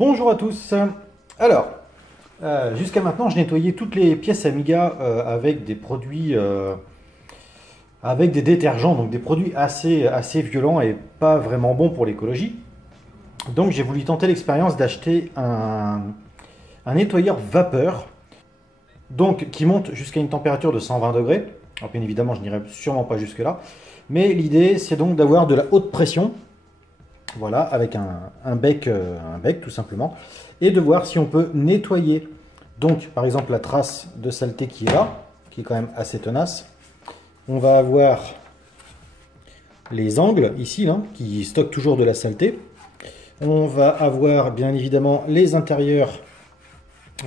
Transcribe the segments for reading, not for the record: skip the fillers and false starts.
Bonjour à tous. Alors, jusqu'à maintenant, je nettoyais toutes les pièces Amiga avec des produits, avec des détergents, donc des produits assez violents et pas vraiment bons pour l'écologie. Donc, j'ai voulu tenter l'expérience d'acheter un nettoyeur vapeur, donc qui monte jusqu'à une température de 120 degrés. Alors, bien évidemment, je n'irai sûrement pas jusque-là, mais l'idée, c'est donc d'avoir de la haute pression. Voilà, avec un bec tout simplement, et de voir si on peut nettoyer, donc par exemple la trace de saleté qui est là, qui est quand même assez tenace. On va avoir les angles ici, là, qui stockent toujours de la saleté. On va avoir bien évidemment les intérieurs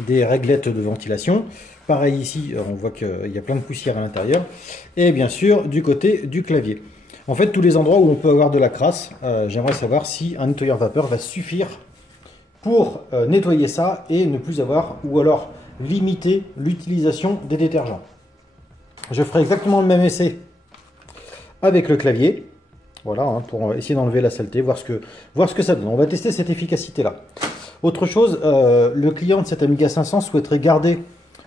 des réglettes de ventilation. Pareil ici, on voit qu'il y a plein de poussière à l'intérieur. Et bien sûr, du côté du clavier. En fait, tous les endroits où on peut avoir de la crasse, j'aimerais savoir si un nettoyeur vapeur va suffire pour nettoyer ça et ne plus avoir, ou alors limiter l'utilisation des détergents. Je ferai exactement le même essai avec le clavier, voilà, hein, pour essayer d'enlever la saleté, voir ce que ça donne. On va tester cette efficacité-là. Autre chose, le client de cet Amiga 500 souhaiterait garder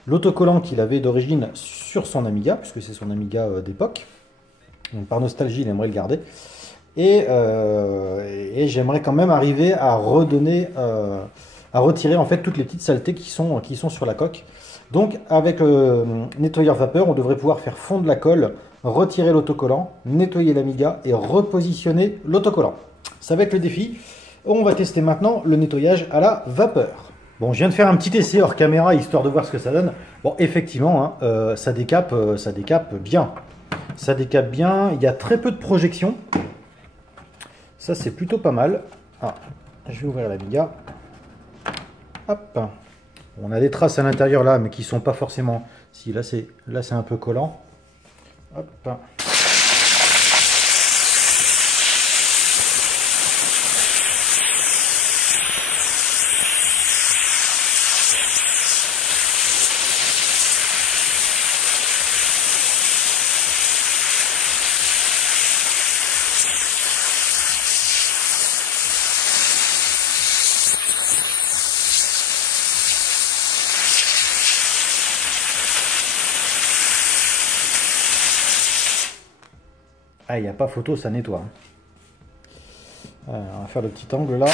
l'autocollant qu'il avait d'origine sur son Amiga, puisque c'est son Amiga d'époque. Donc par nostalgie, il aimerait le garder. Et j'aimerais quand même arriver à redonner, à retirer en fait toutes les petites saletés qui sont sur la coque. Donc avec le nettoyeur vapeur, on devrait pouvoir faire fondre la colle, retirer l'autocollant, nettoyer l'Amiga et repositionner l'autocollant. Ça va être le défi. On va tester maintenant le nettoyage à la vapeur. Bon, je viens de faire un petit essai hors caméra, histoire de voir ce que ça donne. Bon, effectivement, hein, ça décape bien. Ça décape bien, il y a très peu de projection. Ça, c'est plutôt pas mal. Ah, je vais ouvrir l'Amiga. Hop. On a des traces à l'intérieur là, mais qui sont pas forcément... Si, là, c'est un peu collant. Hop. Ah, il n'y a pas photo, ça nettoie. On va faire le petit angle là.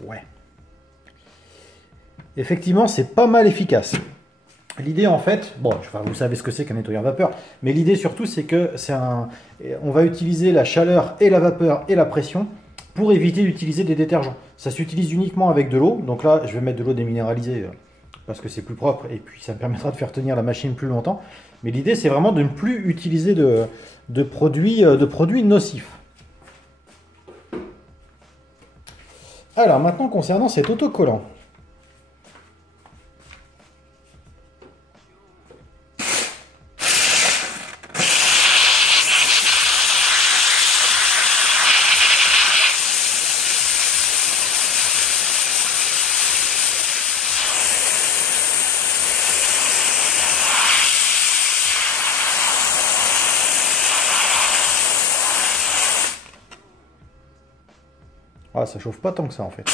Ouais. Effectivement, c'est pas mal efficace. L'idée en fait, bon, enfin, vous savez ce que c'est qu'un nettoyeur vapeur, mais l'idée surtout c'est que on va utiliser la chaleur et la vapeur et la pression pour éviter d'utiliser des détergents. Ça s'utilise uniquement avec de l'eau, donc là je vais mettre de l'eau déminéralisée parce que c'est plus propre et puis ça me permettra de faire tenir la machine plus longtemps. Mais l'idée c'est vraiment de ne plus utiliser de produits nocifs. Alors maintenant concernant cet autocollant. Ah, ça chauffe pas tant que ça en fait.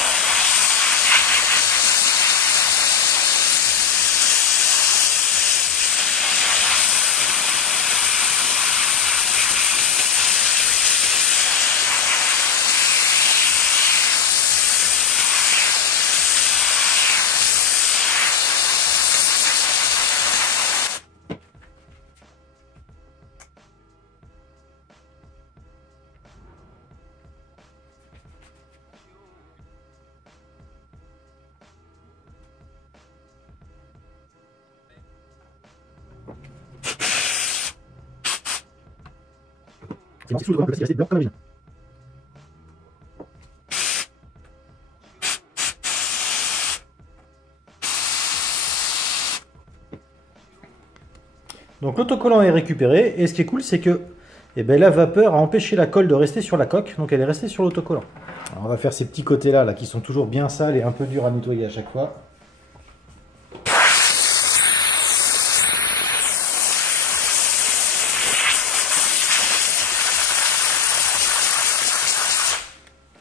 C'est marqué sous le collant que le plastique est resté blanc comme la vigne. Donc l'autocollant est récupéré et ce qui est cool c'est que et ben la vapeur a empêché la colle de rester sur la coque, donc elle est restée sur l'autocollant. On va faire ces petits côtés là qui sont toujours bien sales et un peu durs à nettoyer à chaque fois.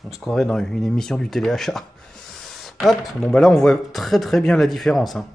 On se croirait dans une émission du téléachat. Hop, bon bah là on voit très bien la différence. Hein.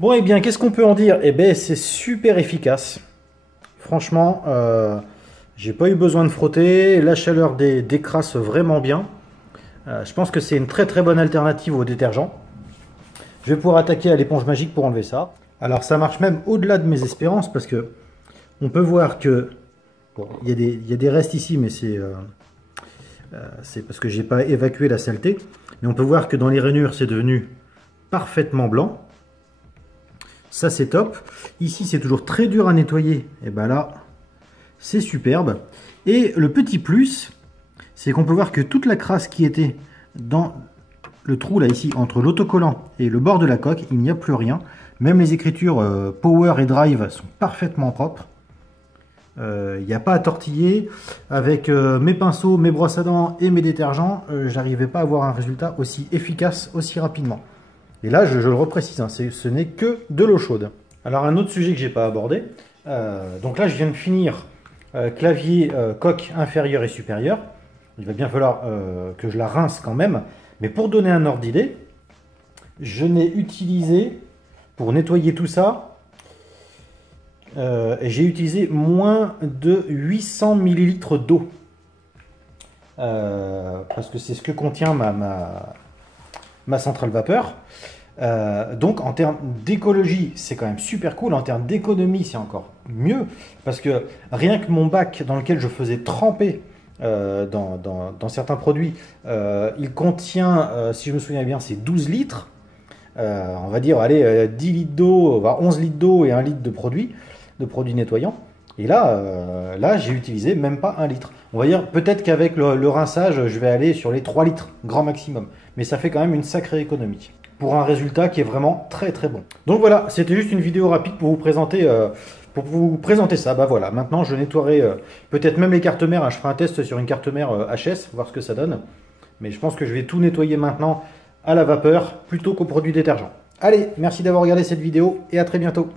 Bon, et bien, qu'est-ce qu'on peut en dire? Eh bien, c'est super efficace. Franchement, j'ai pas eu besoin de frotter. La chaleur décrasse vraiment bien. Je pense que c'est une très bonne alternative au détergent. Je vais pouvoir attaquer à l'éponge magique pour enlever ça. Alors, ça marche même au-delà de mes espérances parce que on peut voir que bon, il y a des restes ici, mais c'est parce que j'ai pas évacué la saleté. Mais on peut voir que dans les rainures, c'est devenu parfaitement blanc. Ça c'est top. Ici c'est toujours très dur à nettoyer. Et ben là c'est superbe. Et le petit plus, c'est qu'on peut voir que toute la crasse qui était dans le trou là ici entre l'autocollant et le bord de la coque, il n'y a plus rien. Même les écritures Power et Drive sont parfaitement propres. Il n'y a pas à tortiller. Avec mes pinceaux, mes brosses à dents et mes détergents, j'arrivais pas à avoir un résultat aussi efficace aussi rapidement. Et là, je le reprécise, hein, ce n'est que de l'eau chaude. Alors, un autre sujet que je n'ai pas abordé. Donc là, je viens de finir clavier, coque inférieure et supérieure. Il va bien falloir que je la rince quand même. Mais pour donner un ordre d'idée, je n'ai utilisé, pour nettoyer tout ça, j'ai utilisé moins de 800 ml d'eau. Parce que c'est ce que contient ma centrale vapeur. Donc en termes d'écologie c'est quand même super cool, en termes d'économie c'est encore mieux parce que rien que mon bac dans lequel je faisais tremper dans certains produits, il contient, si je me souviens bien, c'est 12 litres, on va dire allez, 10 litres d'eau, 11 litres d'eau et 1 litre de produits nettoyants. Et là j'ai utilisé même pas 1 litre. On va dire peut-être qu'avec le rinçage, je vais aller sur les 3 litres, grand maximum. Mais ça fait quand même une sacrée économie. Pour un résultat qui est vraiment très bon. Donc voilà, c'était juste une vidéo rapide pour vous présenter, ça. Bah voilà, maintenant je nettoierai peut-être même les cartes mères. Hein. Je ferai un test sur une carte mère HS, voir ce que ça donne. Mais je pense que je vais tout nettoyer maintenant à la vapeur plutôt qu'au produit détergent. Allez, merci d'avoir regardé cette vidéo et à très bientôt.